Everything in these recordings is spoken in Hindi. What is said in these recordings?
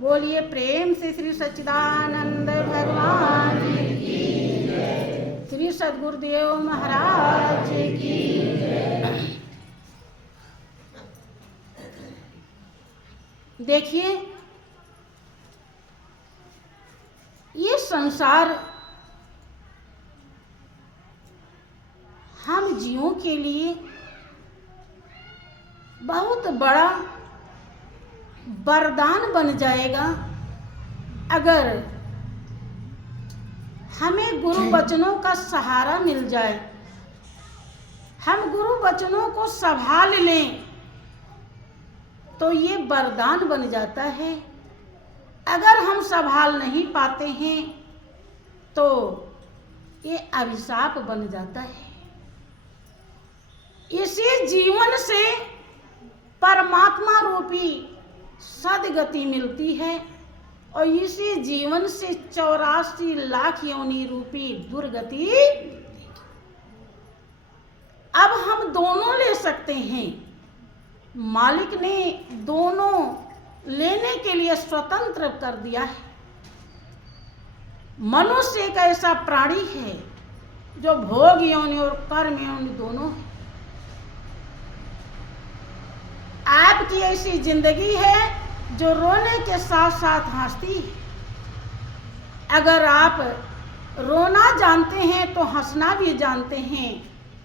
बोलिए प्रेम से श्री सच्चिदानंद भगवान की जय। श्री सद्गुरुदेव महाराज की जय। देखिए, ये संसार हम जीवों के लिए बहुत बड़ा वरदान बन जाएगा अगर हमें गुरु वचनों का सहारा मिल जाए, हम गुरु वचनों को संभाल लें तो ये वरदान बन जाता है। अगर हम संभाल नहीं पाते हैं तो ये अभिशाप बन जाता है। इसी जीवन से परमात्मा रूपी सद्गति मिलती है और इसी जीवन से 84 लाख योनि रूपी दुर्गति। अब हम दोनों ले सकते हैं। मालिक ने दोनों लेने के लिए स्वतंत्र कर दिया है। मनुष्य एक ऐसा प्राणी है जो भोग योनि और कर्म योनि दोनों है। आपकी ऐसी जिंदगी है जो रोने के साथ साथ हंसती है। अगर आप रोना जानते हैं तो हंसना भी जानते हैं,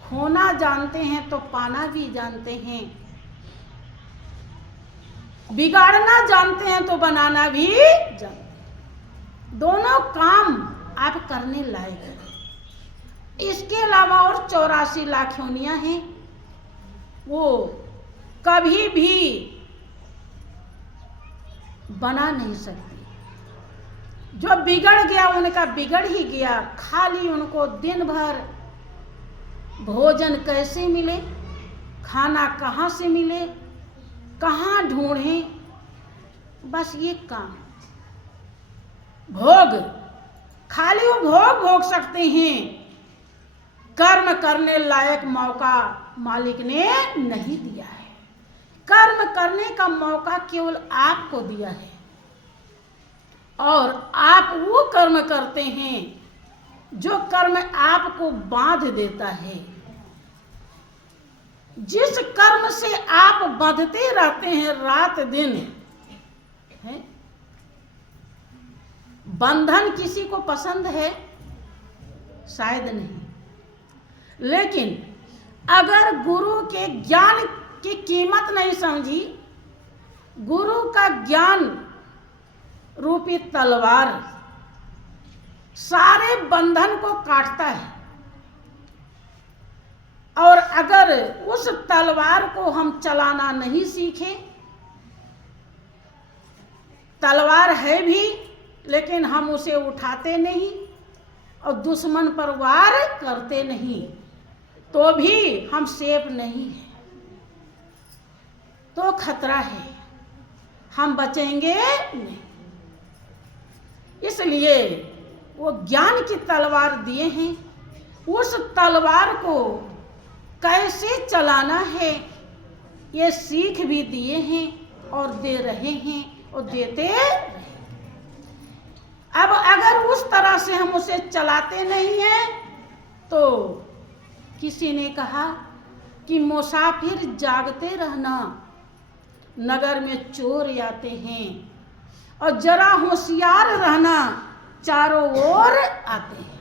खोना जानते हैं तो पाना भी जानते हैं, बिगाड़ना जानते हैं तो बनाना भी जानते हैं। दोनों काम आप करने लायक हैं। इसके अलावा और 84 लाख योनियां हैं, वो कभी भी बना नहीं सकती। जो बिगड़ गया उनका बिगड़ ही गया। खाली उनको दिन भर भोजन कैसे मिले, खाना कहाँ से मिले, कहाँ ढूंढें, बस ये काम। भोग खाली वो भोग भोग सकते हैं, कर्म करने लायक मौका मालिक ने नहीं दिया है। कर्म करने का मौका केवल आपको दिया है और आप वो कर्म करते हैं जो कर्म आपको बांध देता है। जिस कर्म से आप बंधते रहते हैं रात दिन है। बंधन किसी को पसंद है? शायद नहीं। लेकिन अगर गुरु के ज्ञान की कीमत नहीं समझी, गुरु का ज्ञान रूपी तलवार सारे बंधन को काटता है और अगर उस तलवार को हम चलाना नहीं सीखे, तलवार है भी लेकिन हम उसे उठाते नहीं और दुश्मन पर वार करते नहीं, तो भी हम सेफ नहीं हैं, तो खतरा है, हम बचेंगे नहीं। इसलिए वो ज्ञान की तलवार दिए हैं। उस तलवार को कैसे चलाना है ये सीख भी दिए हैं और दे रहे हैं और देते रहेंगे। अब अगर उस तरह से हम उसे चलाते नहीं हैं तो किसी ने कहा कि मुसाफिर जागते रहना, नगर में चोर आते हैं, और जरा होशियार रहना, चारों ओर आते हैं।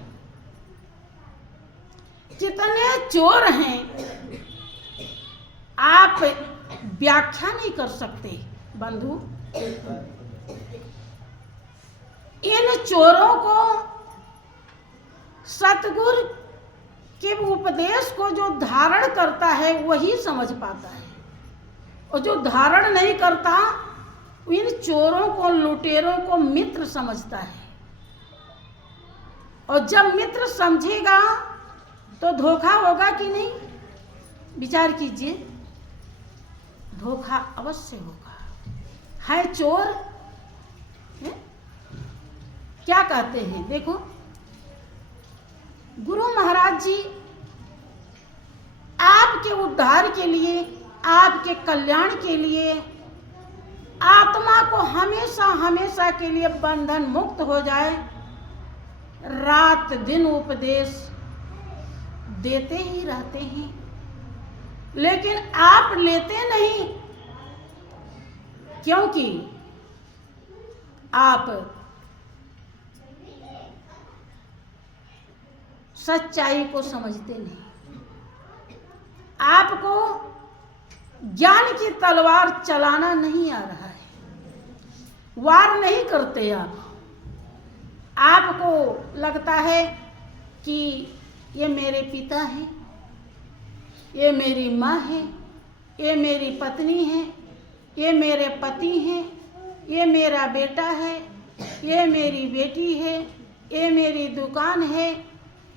कितने चोर हैं आप व्याख्या नहीं कर सकते बंधु। इन चोरों को सतगुरु के उपदेश को जो धारण करता है वही समझ पाता है, और जो धारण नहीं करता इन चोरों को, लुटेरों को मित्र समझता है। और जब मित्र समझेगा तो धोखा होगा कि नहीं? विचार कीजिए, धोखा अवश्य होगा। है चोर है? क्या कहते हैं देखो, गुरु महाराज जी आपके उद्धार के लिए, आपके कल्याण के लिए आत्मा को हमेशा हमेशा के लिए बंधन मुक्त हो जाए, रात दिन उपदेश देते ही रहते हैं, लेकिन आप लेते नहीं, क्योंकि आप सच्चाई को समझते नहीं। आपको ज्ञान की तलवार चलाना नहीं आ रहा है, वार नहीं करते आप। आपको लगता है कि ये मेरे पिता हैं, ये मेरी माँ है, ये मेरी पत्नी है, ये मेरे पति हैं, ये मेरा बेटा है, ये मेरी बेटी है, ये मेरी दुकान है,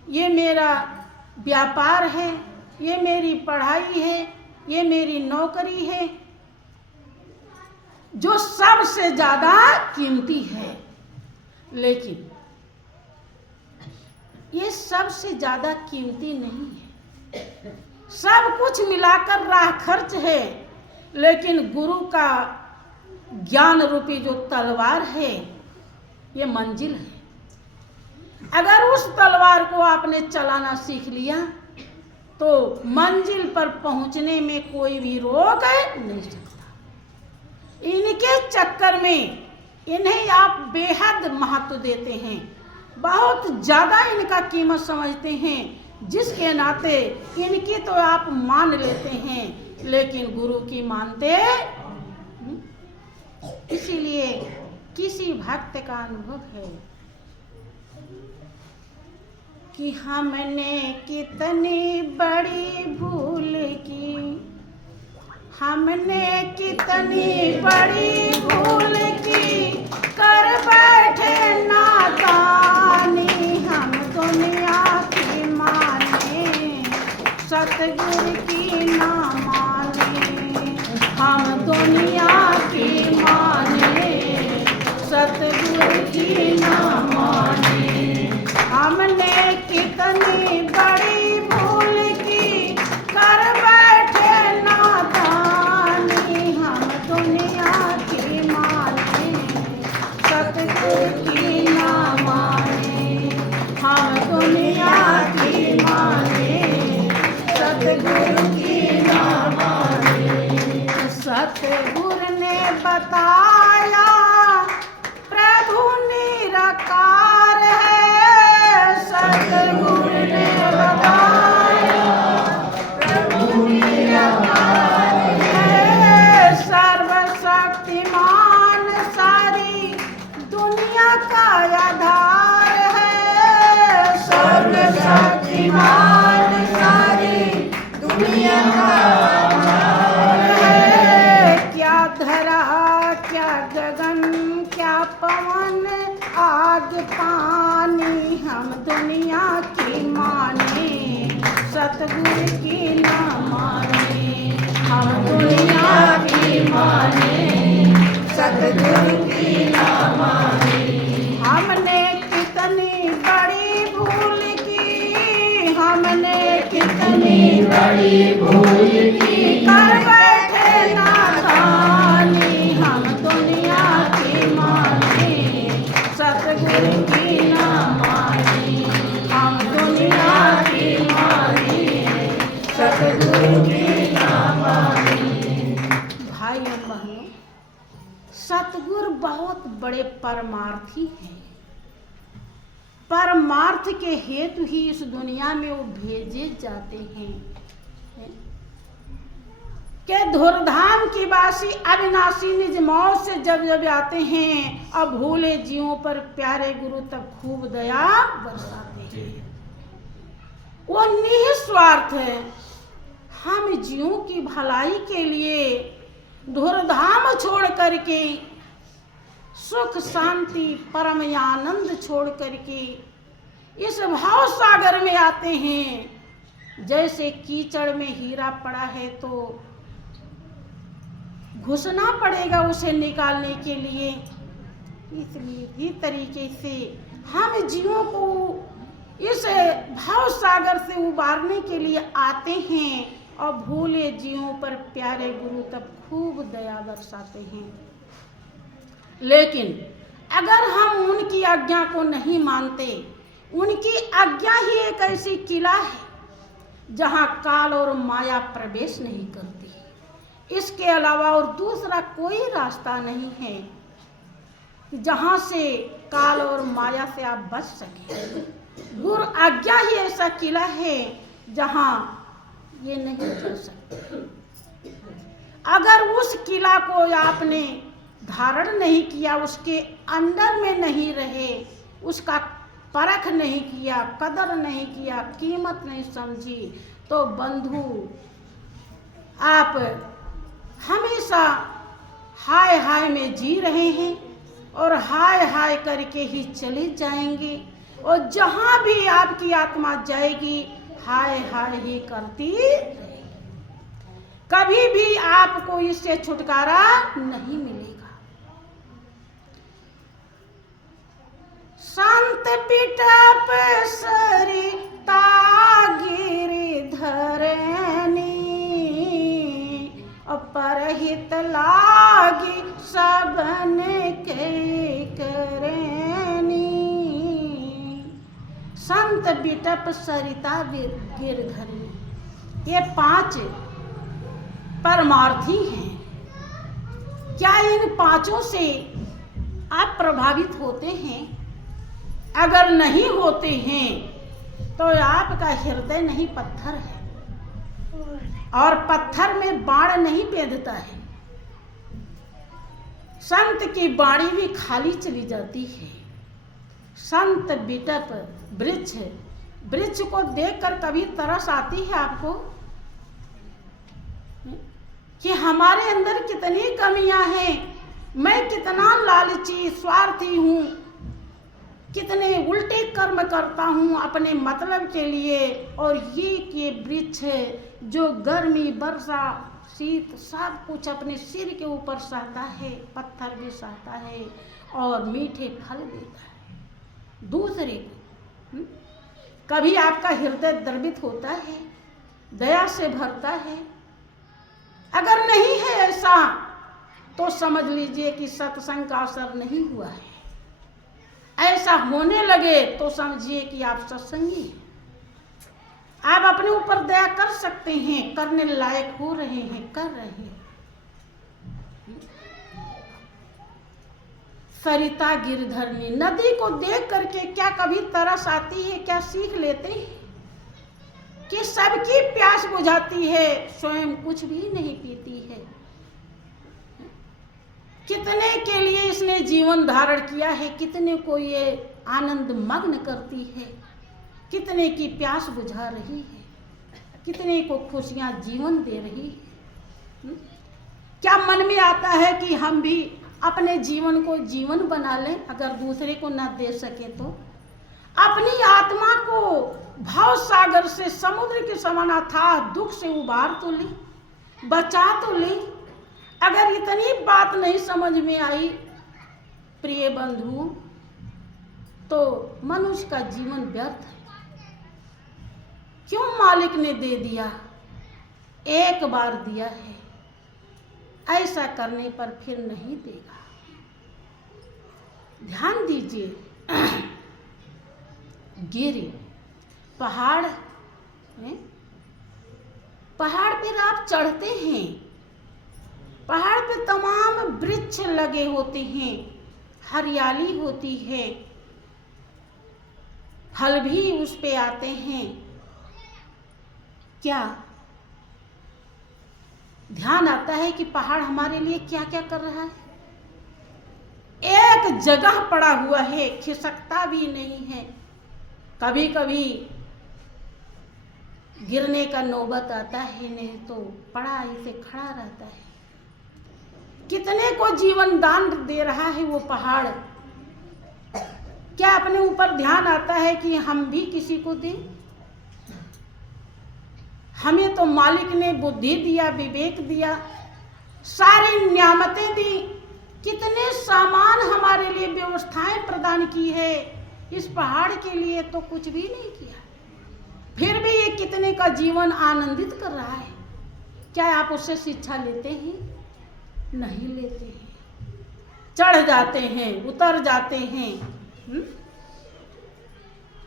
ये मेरा व्यापार है, ये मेरी पढ़ाई है, ये मेरी नौकरी है, जो सबसे ज्यादा कीमती है। लेकिन ये सबसे ज्यादा कीमती नहीं है, सब कुछ मिलाकर राह खर्च है, लेकिन गुरु का ज्ञान रूपी जो तलवार है ये मंजिल है। अगर उस तलवार को आपने चलाना सीख लिया तो मंजिल पर पहुंचने में कोई भी रोक नहीं सकता। इनके चक्कर में इन्हें आप बेहद महत्व देते हैं, बहुत ज़्यादा इनका कीमत समझते हैं, जिसके नाते इनकी तो आप मान लेते हैं, लेकिन गुरु की मानते। इसीलिए किसी भक्त का अनुभव है कि हमने कितनी बड़ी भूल की, हमने कितनी बड़ी भूल की, कर बैठे नादानी, हम दुनिया की माने, सतगुरु की ना माने, हम दुनिया की माने, सतगुरु की ना माने। हमने कितनी बड़ी भूल की, कर बैठे नादानी, हम दुनिया की माने, सतगुरु की ना माने, हम दुनिया की माने, सतगुरु की ना माने। सतगुरु ने बताया प्रभु निराकार है, सतगुरु ने बताया प्रभु निराकार है, सर्वशक्तिमान सारी दुनिया का आधार है, सर्वशक्तिमान सारी दुनिया का आधार है। क्या धरा क्या गगन क्या पवन आग पानी, हम दुनिया की माने, सतगुरु की ना माने, हम दुनिया की माने, सतगुरु की ना माने। हमने कितनी बड़ी भूल की, हमने कितनी बड़ी भूल की, कर बैठे नादानी, हम दुनिया की माने, सतगुरु की ना माने, हम दुनिया की माने, सतगुरु की ना माने। भाई और बहनों, सतगुरु बहुत बड़े परमार्थी हैं। परमार्थ के हेतु ही इस दुनिया में वो भेजे जाते हैं। के धुरधाम की वासी अविनाशी निज मौत से जब जब आते हैं, अब भूले जीवों पर प्यारे गुरु तब खूब दया बरसाते हैं। वो निस्वार्थ है, हम जीवों की भलाई के लिए धुरधाम छोड़ करके, सुख शांति परम आनंद छोड़ करके इस भाव सागर में आते हैं। जैसे कीचड़ में हीरा पड़ा है तो घुसना पड़ेगा उसे निकालने के लिए, इसलिए ही तरीके से हम जीवों को इस भाव सागर से उबारने के लिए आते हैं और भूले जीवों पर प्यारे गुरु तब खूब दया बरसाते हैं। लेकिन अगर हम उनकी आज्ञा को नहीं मानते, उनकी आज्ञा ही एक ऐसी किला है जहाँ काल और माया प्रवेश नहीं करती। इसके अलावा और दूसरा कोई रास्ता नहीं है जहाँ से काल और माया से आप बच सके। गुरु आज्ञा ही ऐसा किला है जहाँ ये नहीं चल सकते। अगर उस किला को आपने धारण नहीं किया, उसके अंदर में नहीं रहे, उसका परख नहीं किया, कदर नहीं किया, कीमत नहीं समझी, तो बंधु आप हमेशा हाय हाय में जी रहे हैं और हाय हाय करके ही चले जाएंगे। और जहाँ भी आपकी आत्मा जाएगी हाय हाय ही करती रहेगी। कभी भी आपको इससे छुटकारा नहीं मिलेगा। संत बिटप सरिता गिरिधरनी परहित लागी सबन के करनी। संत बिटप सरिता गिरधरनी, ये 5 परमार्थी हैं। क्या इन 5 से आप प्रभावित होते हैं? अगर नहीं होते हैं तो आपका हृदय नहीं पत्थर है, और पत्थर में बाण नहीं बेधता है। संत की बाणी भी खाली चली जाती है। संत बिटप वृक्ष को देखकर कभी तरस आती है आपको कि हमारे अंदर कितनी कमियां हैं, मैं कितना लालची स्वार्थी हूं, कितने उल्टे कर्म करता हूँ अपने मतलब के लिए। और ये वृक्ष जो गर्मी वर्षा शीत सब कुछ अपने सिर के ऊपर सहता है, पत्थर भी सहता है और मीठे फल देता है दूसरे को। कभी आपका हृदय द्रवित होता है, दया से भरता है? अगर नहीं है ऐसा तो समझ लीजिए कि सत्संग का असर नहीं हुआ है। ऐसा होने लगे तो समझिए कि आप सत्संगी हैं। आप अपने ऊपर दया कर सकते हैं, करने लायक हो रहे हैं, कर रहे हैं। सरिता गिरधरनी, नदी को देख करके क्या कभी तरस आती है? क्या सीख लेते हैं कि सबकी प्यास बुझाती है, स्वयं कुछ भी नहीं पीती है? कितने के लिए इसने जीवन धारण किया है, कितने को ये आनंद मग्न करती है, कितने की प्यास बुझा रही है, कितने को खुशियां जीवन दे रही है। क्या मन में आता है कि हम भी अपने जीवन को जीवन बना लें? अगर दूसरे को ना दे सके तो अपनी आत्मा को भाव सागर से समुद्र के समान अथाह दुख से उबार तो ले, बचा तो ले। अगर इतनी बात नहीं समझ में आई प्रिय बंधु, तो मनुष्य का जीवन व्यर्थ है। क्यों मालिक ने दे दिया, एक बार दिया है, ऐसा करने पर फिर नहीं देगा। ध्यान दीजिए, गिरी पहाड़ है, पहाड़ पर आप चढ़ते हैं, पहाड़ पे तमाम वृक्ष लगे होते हैं, हरियाली होती है, फल भी उस पे आते हैं। क्या ध्यान आता है कि पहाड़ हमारे लिए क्या क्या कर रहा है? एक जगह पड़ा हुआ है, खिसकता भी नहीं है। कभी कभी गिरने का नौबत आता है, नहीं तो पड़ा ऐसे खड़ा रहता है। कितने को जीवन दान दे रहा है वो पहाड़। क्या अपने ऊपर ध्यान आता है कि हम भी किसी को दें? हमें तो मालिक ने बुद्धि दिया, विवेक दिया, सारी नियामतें दी, कितने सामान हमारे लिए व्यवस्थाएं प्रदान की है। इस पहाड़ के लिए तो कुछ भी नहीं किया, फिर भी ये कितने का जीवन आनंदित कर रहा है। क्या आप उससे शिक्षा लेते हैं? नहीं लेते हैं। चढ़ जाते हैं, उतर जाते हैं,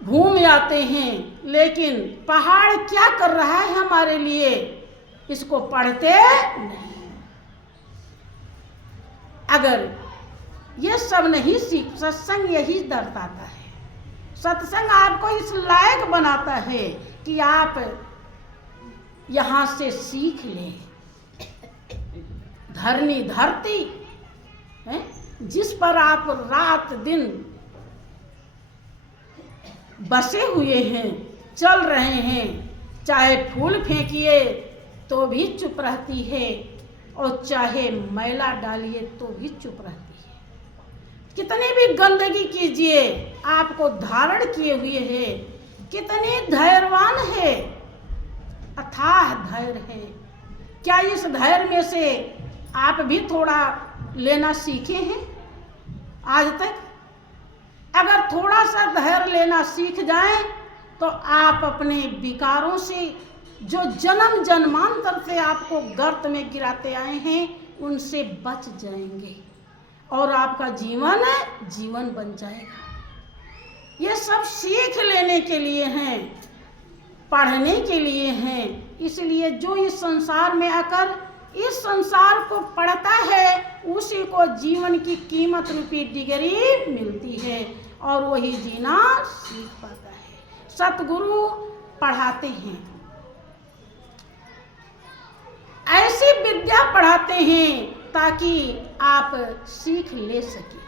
घूम आते हैं, लेकिन पहाड़ क्या कर रहा है हमारे लिए, इसको पढ़ते नहीं। अगर ये सब नहीं सीख, सत्संग यही दर्शाता है। सत्संग आपको इस लायक बनाता है कि आप यहाँ से सीख लें। धरनी धरती है जिस पर आप रात दिन बसे हुए हैं, चल रहे हैं, चाहे फूल फेंकिए तो भी चुप रहती है और चाहे मैला डालिए तो भी चुप रहती है। कितनी भी गंदगी कीजिए, आपको धारण किए हुए है। कितनी धैर्यवान है, अथाह धैर्य है। क्या इस धैर्य में से आप भी थोड़ा लेना सीखे हैं आज तक? अगर थोड़ा सा धैर्य लेना सीख जाएं तो आप अपने विकारों से, जो जन्म जन्मांतर से आपको गर्त में गिराते आए हैं, उनसे बच जाएंगे और आपका जीवन बन जाएगा। ये सब सीख लेने के लिए हैं, पढ़ने के लिए हैं। इसलिए जो इस संसार में आकर इस संसार को पढ़ता है, उसी को जीवन की कीमत रूपी डिग्री मिलती है और वही जीना सीख पाता है। सतगुरु पढ़ाते हैं, ऐसी विद्या पढ़ाते हैं ताकि आप सीख ले सकें।